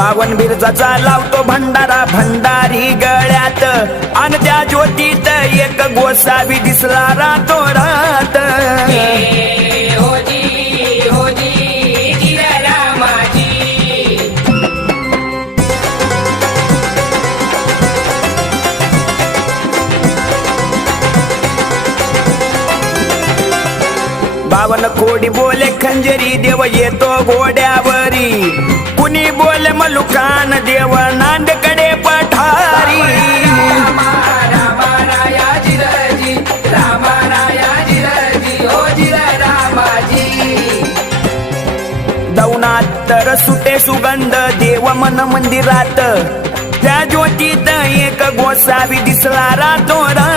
बावन बिरजाचा लावतो भंडारा भंडारी गळ्यात. आणि त्या ज्योतीत एक गोसावी दिसला रातो रात. बावन कोडी बोले खंजरी देव येतो घोड्यावरी. कुणी बोल मलुकान देव नांदकडे पठारी. दौनात सुटे सुगंध देव मन मंदिरात. त्या ज्योतीत एक गोसावी दिसला रातोरा